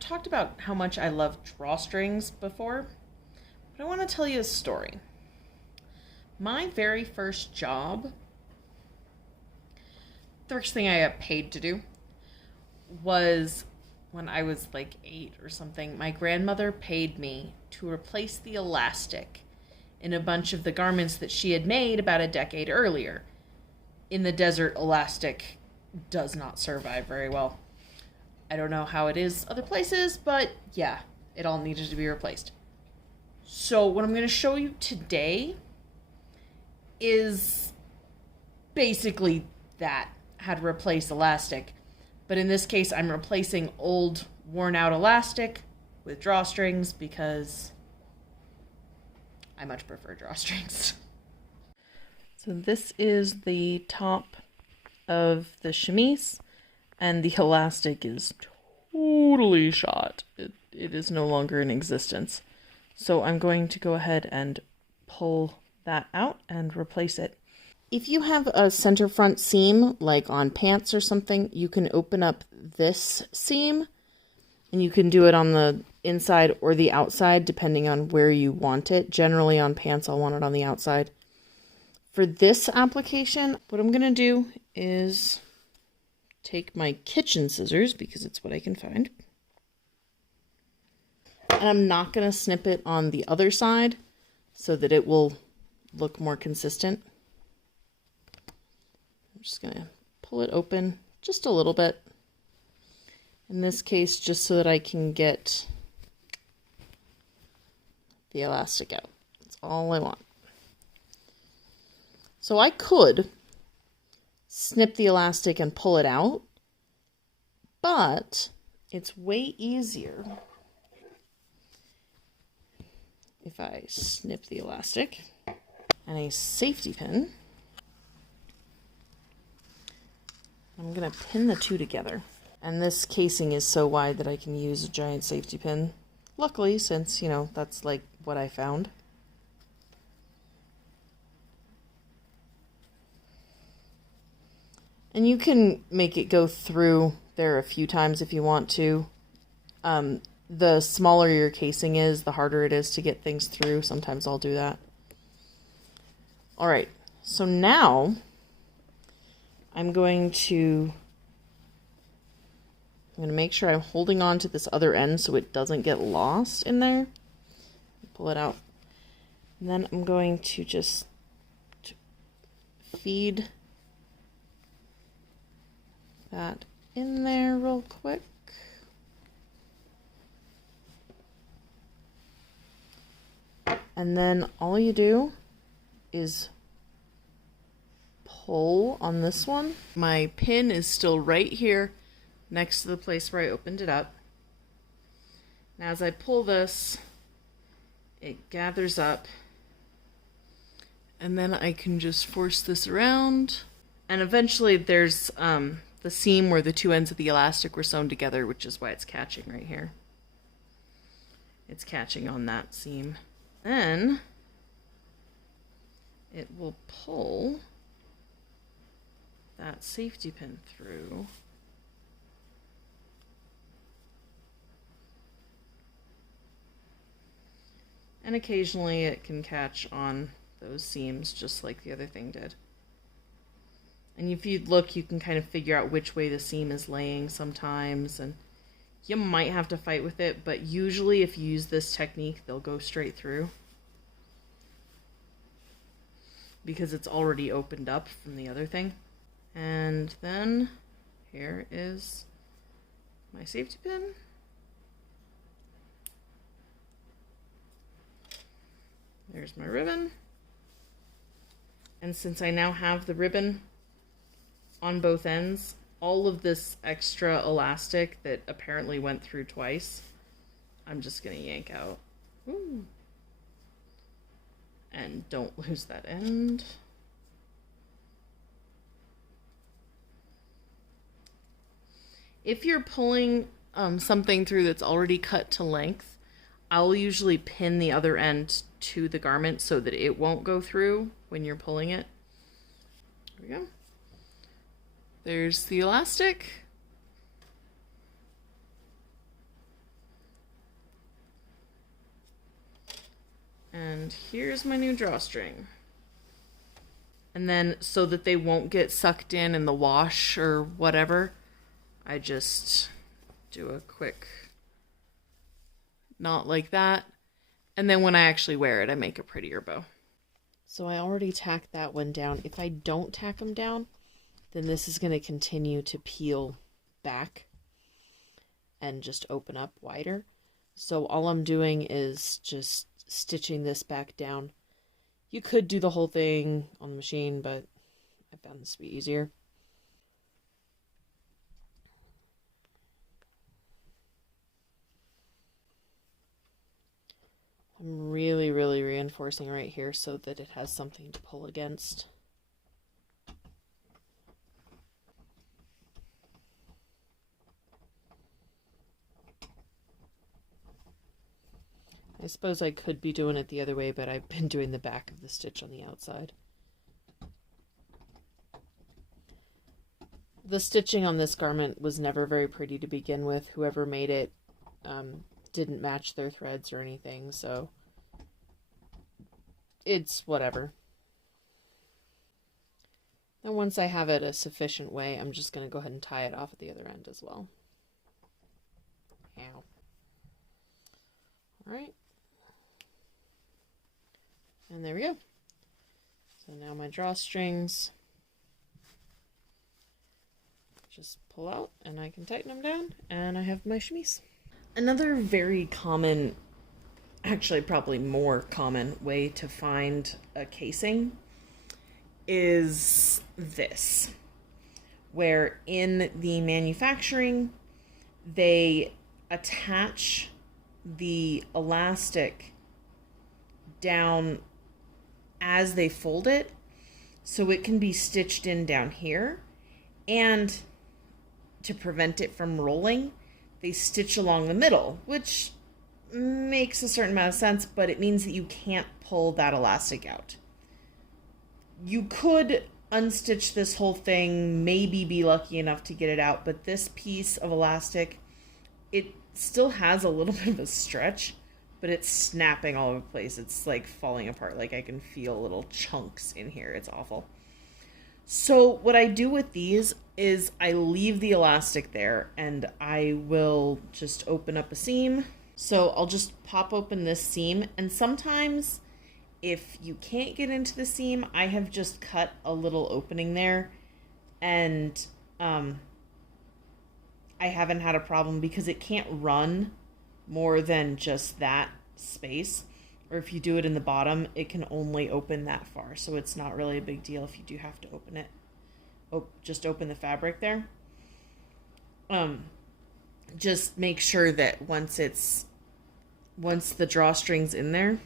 I've talked about how much I love drawstrings before, but I want to tell you a story. My very first job, the first thing I got paid to do, was when I was like 8 or something. My grandmother paid me to replace the elastic in a bunch of the garments that she had made about a decade earlier. In the desert, elastic does not survive very well. I don't know how it is other places, but yeah, it all needed to be replaced. So what I'm going to show you today is basically that, how to replace elastic. But in this case, I'm replacing old, worn-out elastic with drawstrings because I much prefer drawstrings. So this is the top of the chemise, and the elastic is totally shot. It is no longer in existence. So I'm going to go ahead and pull that out and replace it. If you have a center front seam, like on pants or something, you can open up this seam, and you can do it on the inside or the outside, depending on where you want it. Generally on pants, I'll want it on the outside. For this application, what I'm going to do is take my kitchen scissors, because it's what I can find. And I'm not going to snip it on the other side so that it will look more consistent. I'm just going to pull it open just a little bit. In this case, just so that I can get the elastic out. That's all I want. So I could snip the elastic and pull it out, but it's way easier if I snip the elastic and a safety pin. I'm going to pin the two together. And this casing is so wide that I can use a giant safety pin. Luckily, since, you know, that's like what I found. And you can make it go through there a few times if you want to. The smaller your casing is, the harder it is to get things through. Sometimes I'll do that. Alright, so now I'm going to make sure I'm holding on to this other end so it doesn't get lost in there. Pull it out. And then I'm going to just feed that in there real quick. And then all you do is pull on this one. My pin is still right here next to the place where I opened it up. Now as I pull this, it gathers up, and then I can just force this around, and eventually there's the seam where the two ends of the elastic were sewn together, which is why it's catching right here. It's catching on that seam. Then it will pull that safety pin through. And occasionally it can catch on those seams just like the other thing did. And if you look, you can kind of figure out which way the seam is laying sometimes, and you might have to fight with it, but usually if you use this technique, they'll go straight through because it's already opened up from the other thing. And then here is my safety pin. There's my ribbon. And since I now have the ribbon on both ends, all of this extra elastic that apparently went through twice, I'm just going to yank out. Ooh. And don't lose that end. If you're pulling something through that's already cut to length, I'll usually pin the other end to the garment so that it won't go through when you're pulling it. There we go. There's the elastic. And here's my new drawstring. And then so that they won't get sucked in the wash or whatever, I just do a quick knot like that. And then when I actually wear it, I make a prettier bow. So I already tacked that one down. If I don't tack them down, then this is going to continue to peel back and just open up wider. So all I'm doing is just stitching this back down. You could do the whole thing on the machine, but I found this to be easier. I'm really reinforcing right here so that it has something to pull against. I suppose I could be doing it the other way, but I've been doing the back of the stitch on the outside. The stitching on this garment was never very pretty to begin with. Whoever made it didn't match their threads or anything, so it's whatever. Now once I have it a sufficient way, I'm just going to go ahead and tie it off at the other end as well. Ow. Alright. And there we go. So now my drawstrings just pull out and I can tighten them down and I have my chemise. Another very common, actually probably more common way to find a casing is this, where in the manufacturing they attach the elastic down as they fold it so it can be stitched in down here, and to prevent it from rolling they stitch along the middle, which makes a certain amount of sense, but it means that you can't pull that elastic out. You could unstitch this whole thing, maybe be lucky enough to get it out, but this piece of elastic, it still has a little bit of a stretch, but it's snapping all over the place. It's like falling apart. Like I can feel little chunks in here. It's awful. So what I do with these is I leave the elastic there and I will just open up a seam. So I'll just pop open this seam, and sometimes if you can't get into the seam, I have just cut a little opening there, and I haven't had a problem because it can't run more than just that space. Or if you do it in the bottom, it can only open that far. So it's not really a big deal if you do have to open it. Just open the fabric there. Just make sure that once the drawstring's in there,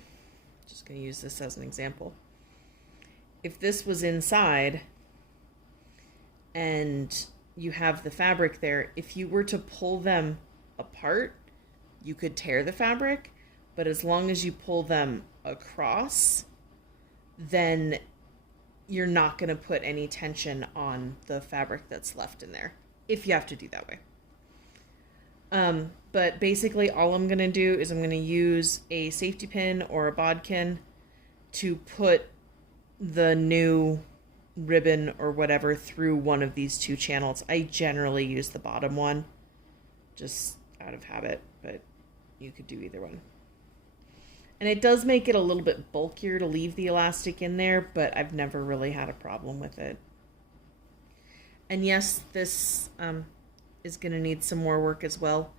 just going to use this as an example. If this was inside and you have the fabric there, if you were to pull them apart, you could tear the fabric, but as long as you pull them across, then you're not going to put any tension on the fabric that's left in there, if you have to do that way. But basically all I'm going to do is I'm going to use a safety pin or a bodkin to put the new ribbon or whatever through one of these two channels. I generally use the bottom one, just out of habit, but you could do either one. And it does make it a little bit bulkier to leave the elastic in there, but I've never really had a problem with it. And yes, this is going to need some more work as well.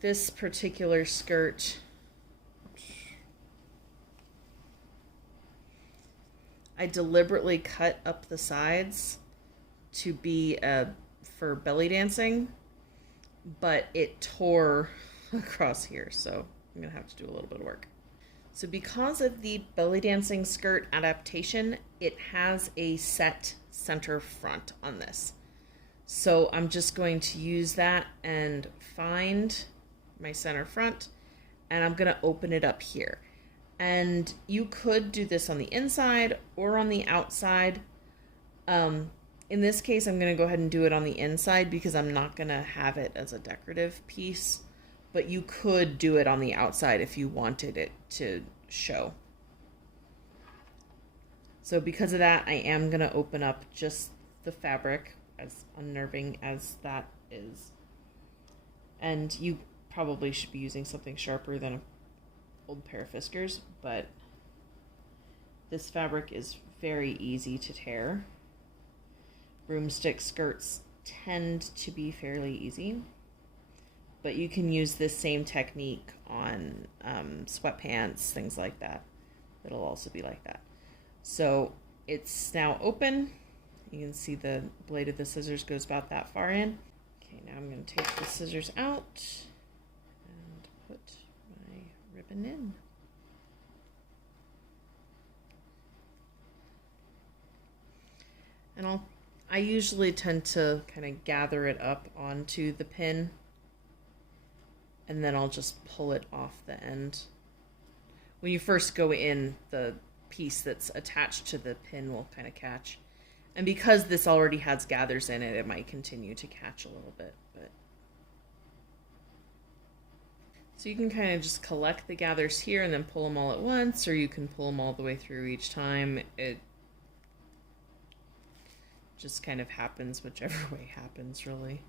This particular skirt, I deliberately cut up the sides to be for belly dancing, but it tore across here, so I'm going to have to do a little bit of work. So because of the belly dancing skirt adaptation, it has a set center front on this. So I'm just going to use that and find my center front, and I'm going to open it up here. And you could do this on the inside or on the outside. In this case, I'm going to go ahead and do it on the inside because I'm not going to have it as a decorative piece. But you could do it on the outside if you wanted it to show. So because of that, I am going to open up just the fabric, as unnerving as that is. And you probably should be using something sharper than an old pair of Fiskars, but this fabric is very easy to tear. Broomstick skirts tend to be fairly easy, but you can use this same technique on sweatpants, things like that. It'll also be like that. So it's now open. You can see the blade of the scissors goes about that far in. Okay, now I'm going to take the scissors out and put my ribbon in. And I usually tend to kind of gather it up onto the pin, and then I'll just pull it off the end. When you first go in, the piece that's attached to the pin will kind of catch. And because this already has gathers in it, it might continue to catch a little bit. So you can kind of just collect the gathers here and then pull them all at once, or you can pull them all the way through each time. It just kind of happens whichever way happens, really.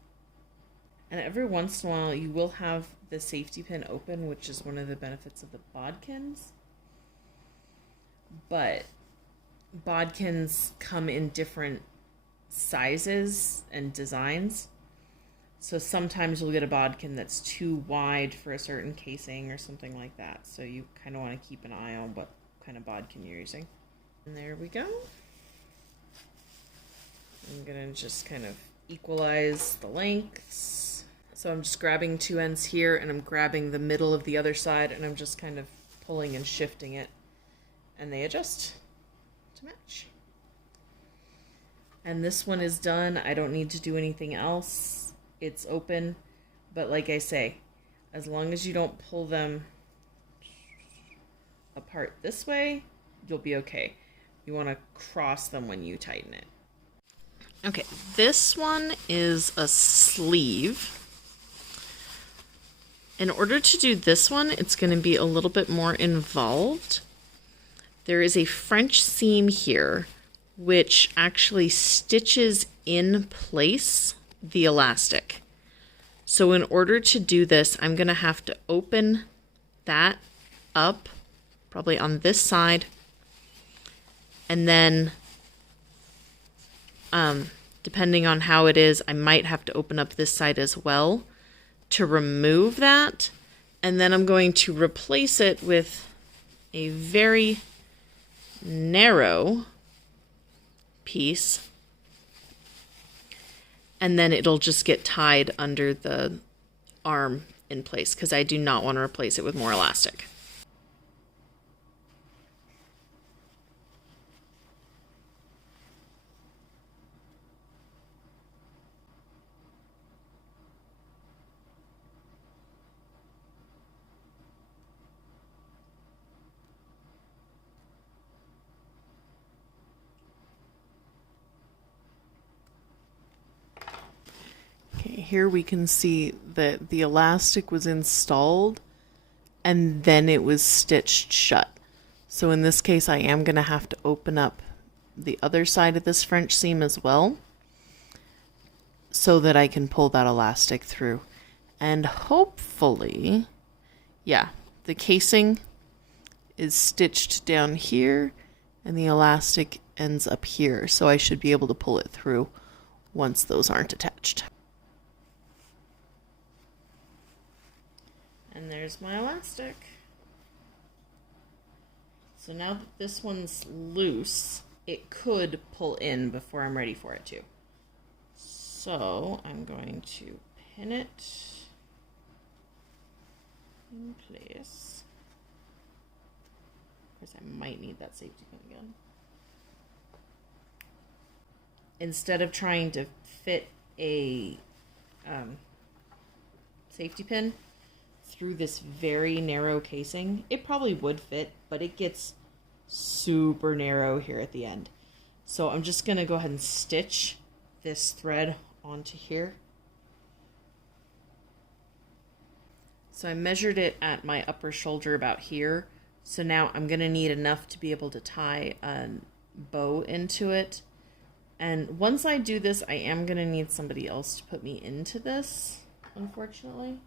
And every once in a while, you will have the safety pin open, which is one of the benefits of the bodkins. But bodkins come in different sizes and designs. So sometimes you'll get a bodkin that's too wide for a certain casing or something like that. So you kind of want to keep an eye on what kind of bodkin you're using. And there we go. I'm going to just kind of equalize the lengths. So I'm just grabbing two ends here and I'm grabbing the middle of the other side and I'm just kind of pulling and shifting it. And they adjust to match. And this one is done. I don't need to do anything else. It's open. But like I say, as long as you don't pull them apart this way, you'll be okay. You want to cross them when you tighten it. Okay, this one is a sleeve. In order to do this one, it's going to be a little bit more involved. There is a French seam here, which actually stitches in place the elastic. So in order to do this, I'm going to have to open that up, probably on this side, and then depending on how it is, I might have to open up this side as well to remove that. And then I'm going to replace it with a very narrow piece. And then it'll just get tied under the arm in place because I do not want to replace it with more elastic. Here we can see that the elastic was installed and then it was stitched shut. So in this case, I am going to have to open up the other side of this French seam as well so that I can pull that elastic through. And hopefully, yeah, the casing is stitched down here and the elastic ends up here. So I should be able to pull it through once those aren't attached. And there's my elastic. So now that this one's loose, it could pull in before I'm ready for it to. So I'm going to pin it in place. Of course, I might need that safety pin again. Instead of trying to fit a safety pin through this very narrow casing, it probably would fit, but it gets super narrow here at the end. So I'm just going to go ahead and stitch this thread onto here. So I measured it at my upper shoulder about here. So now I'm going to need enough to be able to tie a bow into it. And once I do this, I am going to need somebody else to put me into this, unfortunately.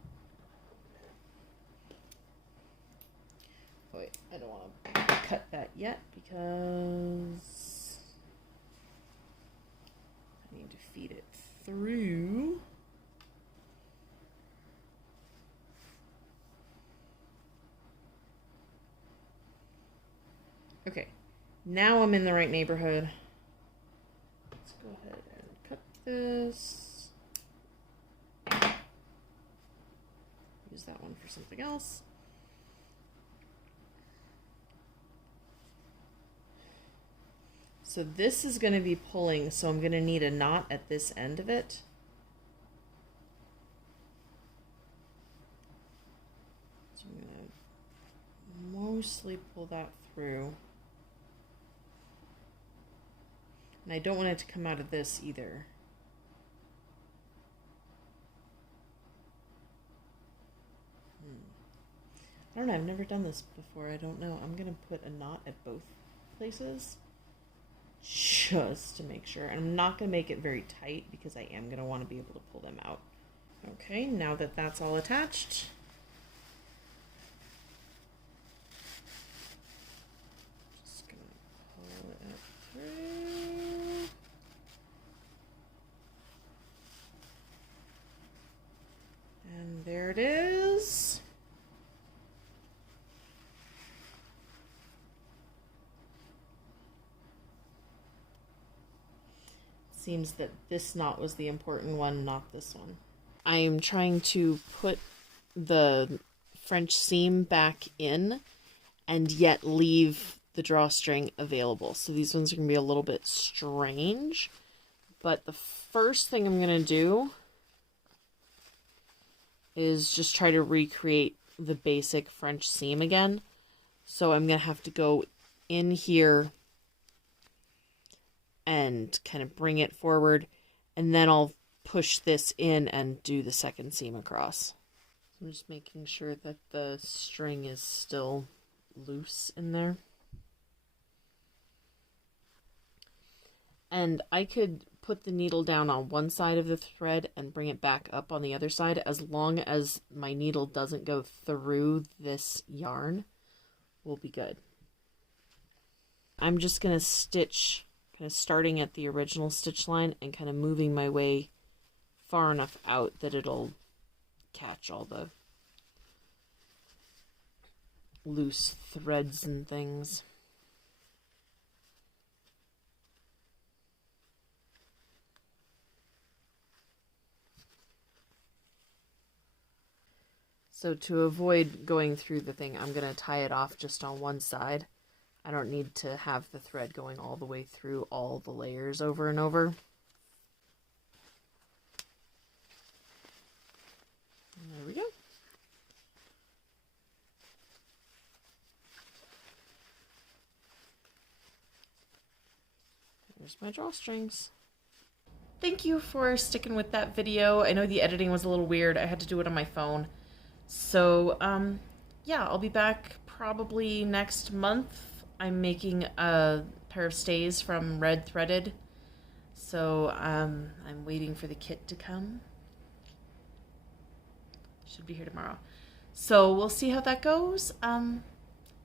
Oh, wait, I don't want to cut that yet because I need to feed it through. Okay, now I'm in the right neighborhood. Let's go ahead and cut this. Use that one for something else. So this is going to be pulling, so I'm going to need a knot at this end of it. So I'm going to mostly pull that through. And I don't want it to come out of this either. I don't know, I've never done this before. I don't know. I'm going to put a knot at both places just to make sure. And I'm not going to make it very tight because I am going to want to be able to pull them out. Okay, now that that's all attached, just going to pull it up through. And there it is. Seems that this knot was the important one, not this one. I'm trying to put the French seam back in and yet leave the drawstring available. So these ones are going to be a little bit strange. But the first thing I'm going to do is just try to recreate the basic French seam again. So I'm going to have to go in here and kind of bring it forward, and then I'll push this in and do the second seam across. I'm just making sure that the string is still loose in there. And I could put the needle down on one side of the thread and bring it back up on the other side, as long as my needle doesn't go through this yarn, will be good. I'm just going to stitch kind of starting at the original stitch line and kind of moving my way far enough out that it'll catch all the loose threads and things. So to avoid going through the thing, I'm going to tie it off just on one side. I don't need to have the thread going all the way through all the layers over and over. And there we go. There's my drawstrings. Thank you for sticking with that video. I know the editing was a little weird. I had to do it on my phone. So, yeah, I'll be back probably next month. I'm making a pair of stays from Red Threaded, so I'm waiting for the kit to come. Should be here tomorrow. So we'll see how that goes.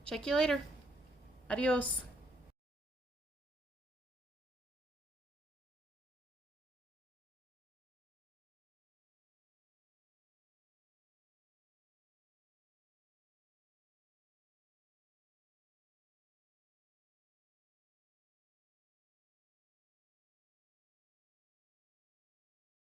Check you later. Adios.